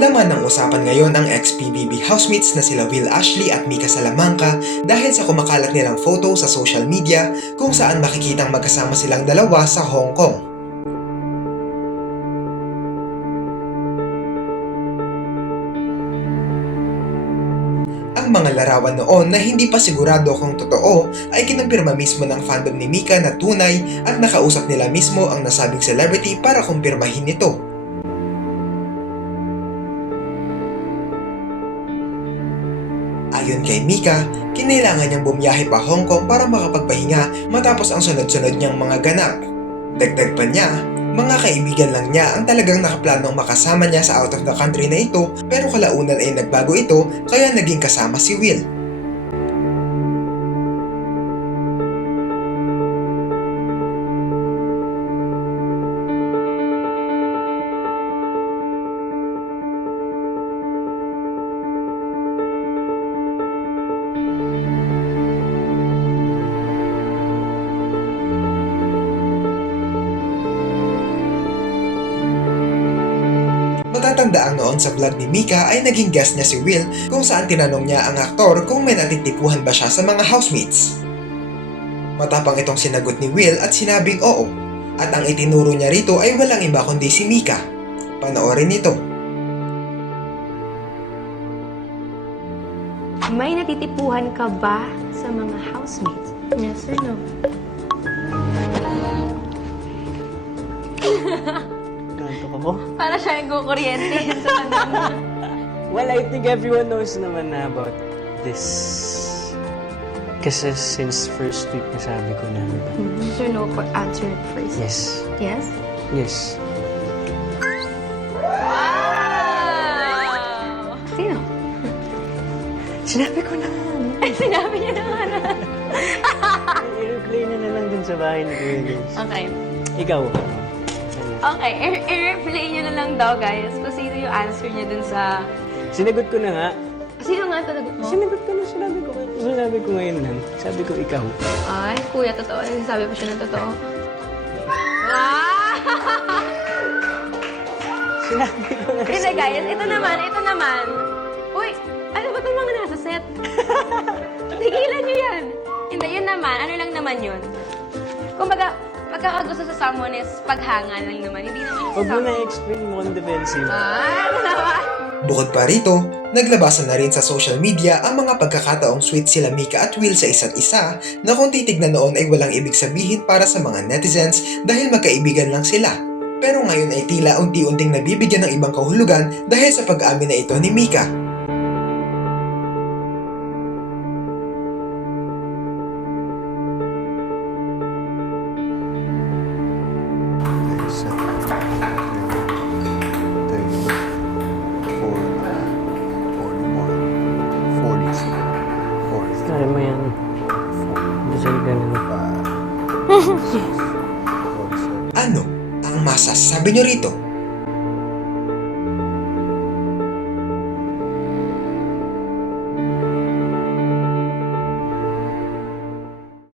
Laman ng usapan ngayon ang ex-PBB housemates na sila Will Ashley at Mika Salamanca dahil sa kumakalat nilang photo sa social media kung saan makikitang magkasama silang dalawa sa Hong Kong. Ang mga larawan noon na hindi pa sigurado kung totoo ay kinumpirma mismo ng fandom ni Mika na tunay at nakausap nila mismo ang nasabing celebrity para kumpirmahin ito. Ayon kay Mika, kinailangan niyang bumiyahe pa Hong Kong para makapagpahinga matapos ang sunod-sunod niyang mga ganap. Dagdag pa niya, mga kaibigan lang niya ang talagang nakaplanong makasama niya sa out of the country na ito pero kalaunan ay nagbago ito kaya naging kasama si Will. Matatandaan noon sa vlog ni Mika ay naging guest niya si Will kung saan tinanong niya ang aktor kung may natitipuhan ba siya sa mga housemates. Matapang itong sinagot ni Will at sinabing oo, at ang itinuro niya rito ay walang iba kundi si Mika. Panoorin ito. May natitipuhan ka ba sa mga housemates? Yes or no? Nantok ako. Para siya nagkukuryente sa kanang. Well, I think everyone knows naman na about this. Kasi since first week nasabi ko na. Yes or no? Answer it first. Yes. Yes? Yes. Wow! Sino? Sinabi ko na. Ay, sinabi niya naman. I-replay na lang dun sa bahay ni Kuya James. Okay. Ikaw. Okay, i-replay niyo na lang daw, guys, kung sino yung answer niya dun sa... Sinagot ko na nga. Sino nga talagot mo? Sinagot ko na. Sinabi ko ngayon lang. Sabi ko ikaw. Ay, kuya, totoo. Sabi pa siya ng totoo. Wow! Sinabi ko na. Hindi, guys. Ito naman. Uy, ano ba itong mga nasa set? Tigilan niyo yan. Hindi, yun naman. Ano lang naman yun? Kumbaga, pagkakagusto sa someone is paghanga lang naman. Hindi naman yung Huwag mo sa na explain mo on defensive. ano naman? Bukod pa rito, naglabasan na rin sa social media ang mga pagkakataong sweet sila Mika at Will sa isa't isa na kung titignan noon ay walang ibig sabihin para sa mga netizens dahil magkaibigan lang sila. Pero ngayon ay tila unti-unting nabibigyan ng ibang kahulugan dahil sa pag-amin na ito ni Mika. Kaya mo yan. Dasal ka na. Ano ang masasabi niyo rito?